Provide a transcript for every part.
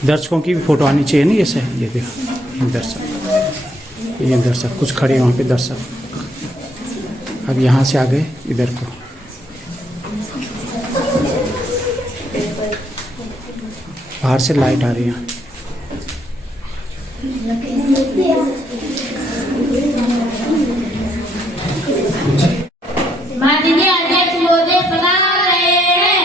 दर्शकों की भी फोटो आनी चाहिए ना, ये ये देखो ये दर्शक कुछ खड़े वहाँ पे दर्शक। अब यहाँ से आ गए इधर को, बाहर से लाइट आ रही है। माननीय अध्यक्ष महोदय बुला रहे हैं।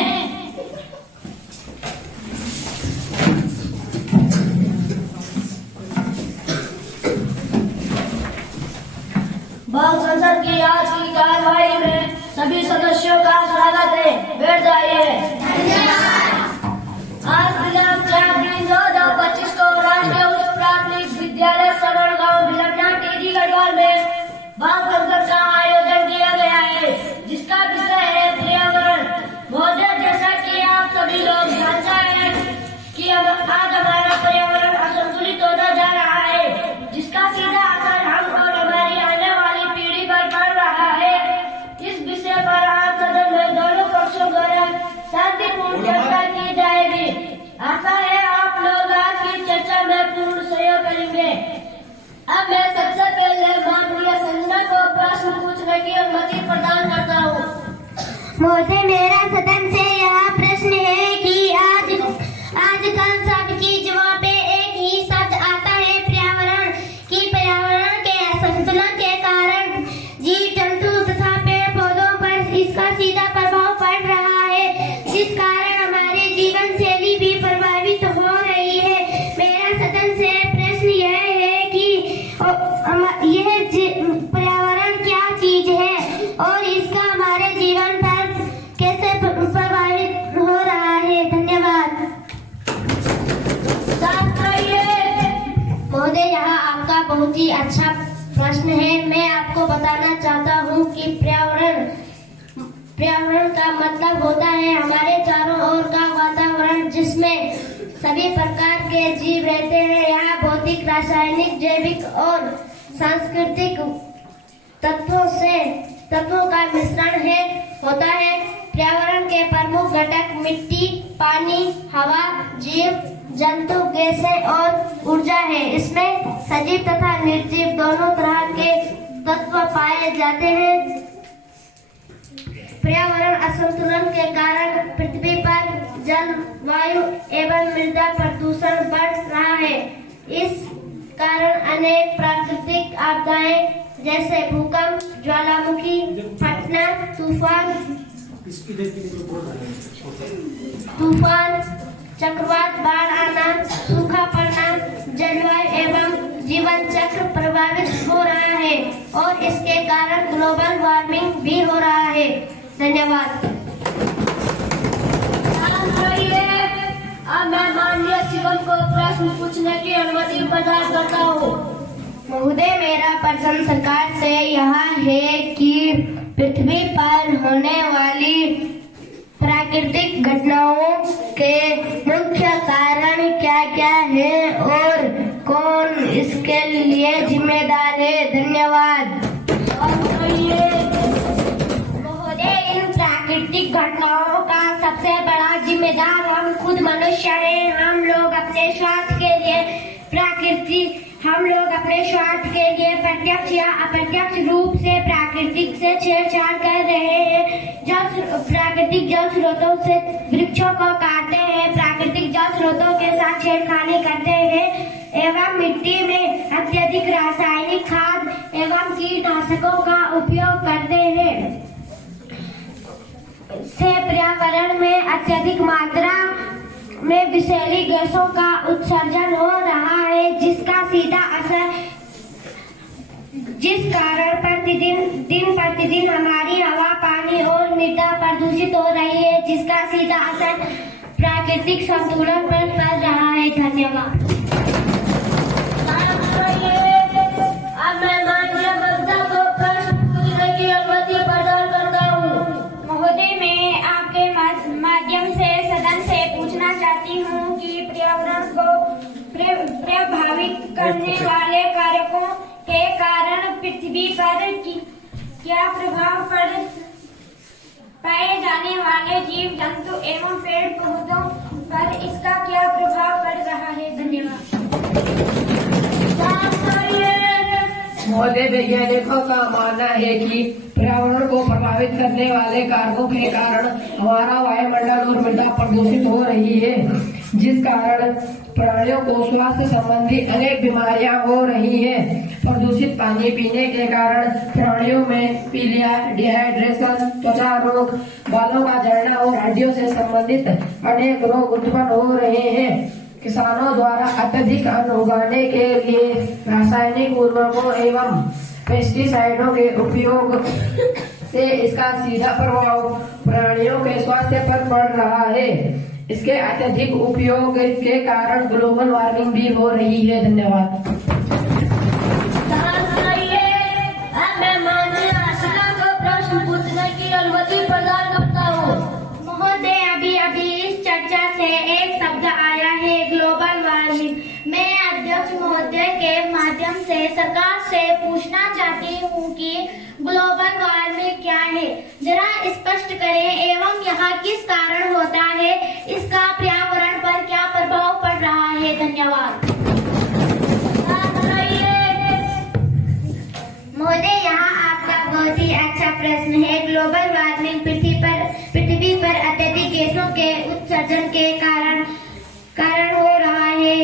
बाल संसद की आज की कार्यवाही में सभी सदस्यों का स्वागत है। बैठ जाइए। आज दिनांक 4/3/2025 को राजकीय उच्च प्राथमिक विद्यालय सदर गाँव बिलखना टीजी गढ़वाल में बाल संसद का आयोजन किया गया है, जिसका विषय है पर्यावरण। महोदय, जैसा कि आप सभी लोग जानते हैं कि आज हमारा पर्यावरण असंतुलित होता जा रहा है, जिसका सीधा असर हम और हमारी आने वाली पीढ़ी पर पड़ रहा है। इस विषय पर आज सदन में दोनों पक्षों द्वारा शांतिपूर्ण चर्चा की जाएगी। आशा है आप लोग आज की चर्चा में पूर्ण सहयोग करेंगे। अब मैं सबसे पहले माननीय संसद को प्रश्न पूछने की अनुमति प्रदान करता हूँ। महोदय, मेरा सदन से यह प्रश्न है कि आजकल सबकी जुबान पे एक ही शब्द आता है पर्यावरण। कि पर्यावरण के असंतुलन के कारण जीव जंतु तथा पेड़ पौधों पर इसका सीधा प्रभाव पड़ रहा है, जिस कारण हमारी जीवन शैली भी प्रभावित हो रही है। मेरा सदन से प्रश्न यह है कि यह पर्यावरण क्या चीज है और इसका हमारे जीवन पर कैसे प्रभावित हो रहा है। धन्यवाद। महोदय, यह आपका बहुत ही अच्छा प्रश्न है। मैं आपको बताना चाहता हूँ कि पर्यावरण का मतलब होता है हमारे चारों ओर का वातावरण, जिसमें सभी प्रकार के जीव रहते हैं। यहाँ भौतिक, रासायनिक, जैविक और सांस्कृतिक तत्वों का मिश्रण होता है। पर्यावरण के प्रमुख घटक मिट्टी, पानी, हवा, जीव जंतु, गैसें और ऊर्जा है। इसमें सजीव तथा निर्जीव दोनों तरह के तत्व पाए जाते हैं। पर्यावरण असंतुलन के कारण पृथ्वी पर जल, वायु एवं मृदा प्रदूषण बढ़ रहा है। इस कारण अनेक प्राकृतिक आपदाएं जैसे भूकंप, ज्वालामुखी फटना, तूफान, चक्रवात, बाढ़ आना, सूखा पड़ना, जलवायु एवं जीवन चक्र प्रभावित हो रहा है और इसके कारण ग्लोबल वार्मिंग भी हो रहा है। धन्यवाद। अब मैं माननीय शिवम को प्रश्न पूछने की अनुमति प्रदान करता हूँ। महोदय, मेरा प्रश्न सरकार से यह है कि पृथ्वी पर होने वाली प्राकृतिक घटनाओं के मुख्य कारण क्या क्या है और कौन इसके लिए जिम्मेदार है। धन्यवाद। महोदय, इन प्राकृतिक घटनाओं का सबसे बड़ा जिम्मेदार हम खुद मनुष्य हैं। हम लोग अपने स्वार्थ के लिए प्रत्यक्ष या अप्रत्यक्ष रूप से प्राकृतिक से छेड़छाड़ कर रहे हैं। प्राकृतिक जल स्रोतों से वृक्षों को काटते हैं, प्राकृतिक जल स्रोतों के साथ छेड़खानी करते हैं एवं मिट्टी में अत्यधिक रासायनिक खाद एवं कीटनाशकों का उपयोग करते हैं। से पर्यावरण में अत्यधिक मात्रा में विषैली गैसों का उत्सर्जन हो रहा है, जिस कारण दिन प्रतिदिन हमारी हवा, पानी और मृदा प्रदूषित हो रही है, जिसका सीधा असर प्राकृतिक संतुलन पर पड़ रहा है। धन्यवाद। अब मैं माननीय वक्ता को प्रश्न पूछने की अनुमति प्रदान करता हूँ। महोदय, मैं आपके माध्यम से सदन से पूछना चाहती हूँ कि पर्यावरण को प्रभावित करने वाले कारकों के कारण पृथ्वी पर क्या प्रभाव पाए जाने वाले जीव जंतु एवं पेड़ पौधों पर इसका क्या प्रभाव पड़ रहा है। धन्यवाद। महोदय, वैज्ञानिकों का मानना है कि पर्यावरण को प्रभावित करने वाले कारकों के कारण हमारा वायुमंडल और मृदा प्रदूषित हो रही है, जिस कारण प्राणियों को स्वास्थ्य संबंधी अनेक बीमारियां हो रही हैं। प्रदूषित पानी पीने के कारण प्राणियों में पीलिया, डिहाइड्रेशन, त्वचा रोग, बालों का झड़ना और हड्डियों से संबंधित अनेक रोग उत्पन्न हो रहे हैं। किसानों द्वारा अत्यधिक अन्न उगाने के लिए रासायनिक उर्वरकों एवं पेस्टिसाइडों के उपयोग से इसका सीधा प्रभाव प्राणियों के स्वास्थ्य पर पड़ रहा है। इसके अत्यधिक उपयोग के कारण ग्लोबल वार्मिंग भी हो रही है। धन्यवाद। मैं माननीय आशिका को प्रश्न पूछने की अनुमति प्रदान करता हूँ। महोदय, अभी अभी इस चर्चा से एक शब्द आया है, ग्लोबल वार्मिंग। मैं अध्यक्ष महोदय के माध्यम से सरकार से पूछना चाहती हूँ कि ग्लोबल वार्मिंग क्या है, जरा स्पष्ट करें एवं यह किस कारण होता है, इसका पर्यावरण पर क्या प्रभाव पड़ रहा है। धन्यवाद। महोदय, यहाँ आपका बहुत ही अच्छा प्रश्न है। ग्लोबल वार्मिंग पृथ्वी पर अत्यधिक गैसों के उत्सर्जन के कारण हो रहा है।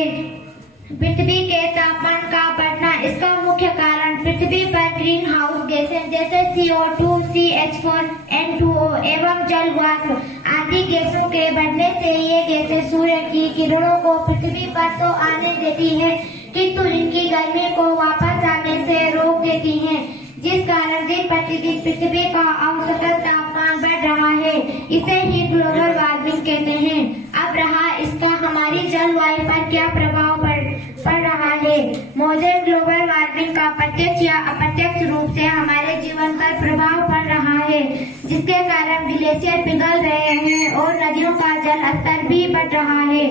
पृथ्वी के तापमान का बढ़ना इसका मुख्य कारण पृथ्वी पर ग्रीन हाउस गैसें जैसे CO2, CH4, N2O एवं जल वाष्प आदि गैसों के बढ़ने से ये गैसें सूर्य की किरणों को पृथ्वी पर तो आने देती है, किंतु इनकी गर्मी को वापस आने से रोक देती हैं, जिस कारण दिन प्रतिदिन पृथ्वी का औसतन तापमान बढ़ रहा है। इसे ही ग्लोबल वार्मिंग कहते हैं। अब रहा इसका हमारी जलवायु पर क्या प्रभाव पड़ रहा है। महोदय, ग्लोबल वार्मिंग का प्रत्यक्ष या अप्रत्यक्ष रूप से हमारे जीवन पर प्रभाव पड़ रहा है, जिसके कारण ग्लेशियर पिघल रहे हैं और नदियों का जल स्तर भी बढ़ रहा है।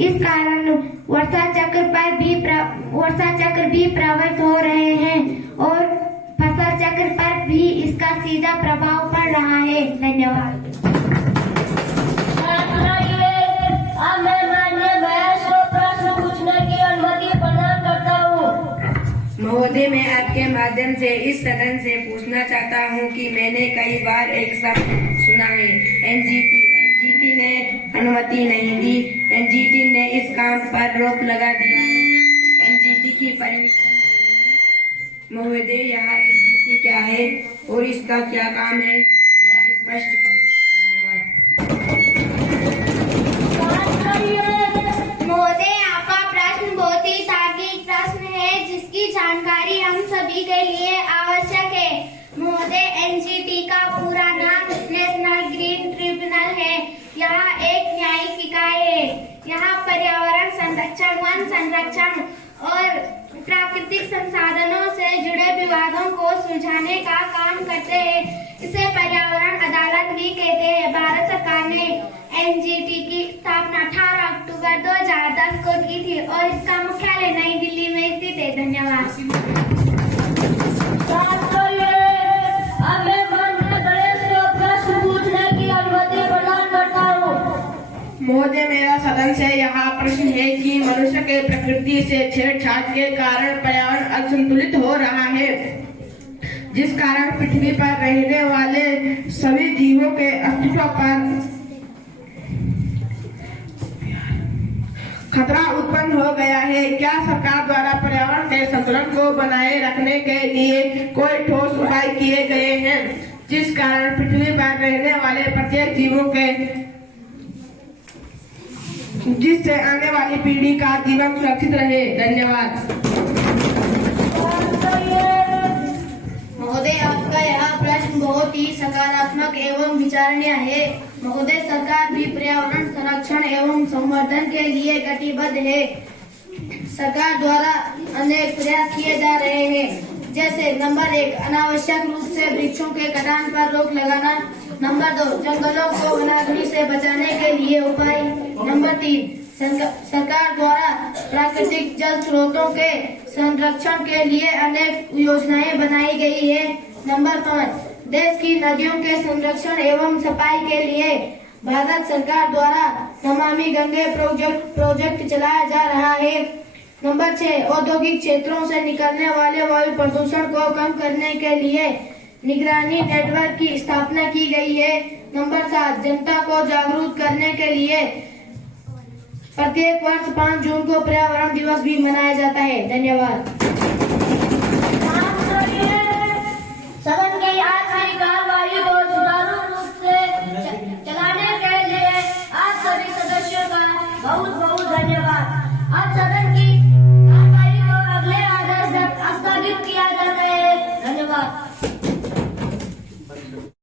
इस कारण वर्षा चक्र भी प्रभावित हो रहे हैं और फसल चक्र पर भी इसका सीधा प्रभाव पड़ रहा है। धन्यवाद। प्रश्न पूछने की अनुमति प्रदान करता हूँ। महोदय, मैं आपके माध्यम से इस सदन से पूछना चाहता हूँ कि मैंने कई बार एक शब्द सुना है, एनजीटी ने अनुमति नहीं दी। एनजीटी ने इस काम पर रोक लगा दिया है। एनजीटी की परमिशन नहीं मिली। महोदय, यह एनजीटी क्या है और इसका क्या काम है, जरा स्पष्ट करें। महोदय, आपका प्रश्न बहुत ही तार्किक प्रश्न है, जिसकी जानकारी हम सभी के लिए आवश्यक है। महोदय, एनजीटी का पूरा नाम नेशनल ग्रीन ट्रिब्यूनल है। यह एक न्यायिक इकाई है। यहाँ पर्यावरण संरक्षण, वन संरक्षण और प्राकृतिक संसाधनों से जुड़े विवादों को सुलझाने का काम करते हैं। इसे पर्यावरण अदालत भी कहते हैं। भारत सरकार ने एनजीटी की स्थापना 18 अक्टूबर 2010 को की थी और इसका मुख्यालय नई दिल्ली में स्थित है। धन्यवाद। महोदय, मेरा सदन से यहाँ प्रश्न है कि मनुष्य के प्रकृति से छेड़छाड़ के कारण पर्यावरण असंतुलित हो रहा है, जिस कारण पृथ्वी पर रहने वाले सभी जीवों के अस्तित्व पर खतरा उत्पन्न हो गया है। क्या सरकार द्वारा पर्यावरण के संतुलन को बनाए रखने के लिए कोई ठोस उपाय किए गए हैं, जिस कारण पृथ्वी पर रहने वाले प्रत्येक जीवों के जिससे आने वाली पीढ़ी का जीवन सुरक्षित रहे। धन्यवाद। महोदय, आपका यह प्रश्न बहुत ही सकारात्मक एवं विचारणीय है। महोदय, सरकार भी पर्यावरण संरक्षण एवं संवर्धन के लिए कटिबद्ध है। सरकार द्वारा अनेक प्रयास किए जा रहे हैं, जैसे नंबर 1, अनावश्यक रूप से वृक्षों के कटान पर रोक लगाना। नंबर 2, जंगलों को वनाग्नि से बचाने के लिए उपाय। नंबर 3, सरकार द्वारा प्राकृतिक जल स्रोतों के संरक्षण के लिए अनेक योजनाएं बनाई गई है। नंबर 5, देश की नदियों के संरक्षण एवं सफाई के लिए भारत सरकार द्वारा नमामि गंगे प्रोजेक्ट चलाया जा रहा है। नंबर 6, औद्योगिक क्षेत्रों से निकलने वाले वायु प्रदूषण को कम करने के लिए निगरानी नेटवर्क की स्थापना की गई है। नंबर 7, जनता को जागरूक करने के लिए प्रत्येक वर्ष 5 जून को पर्यावरण दिवस भी मनाया जाता है। धन्यवाद।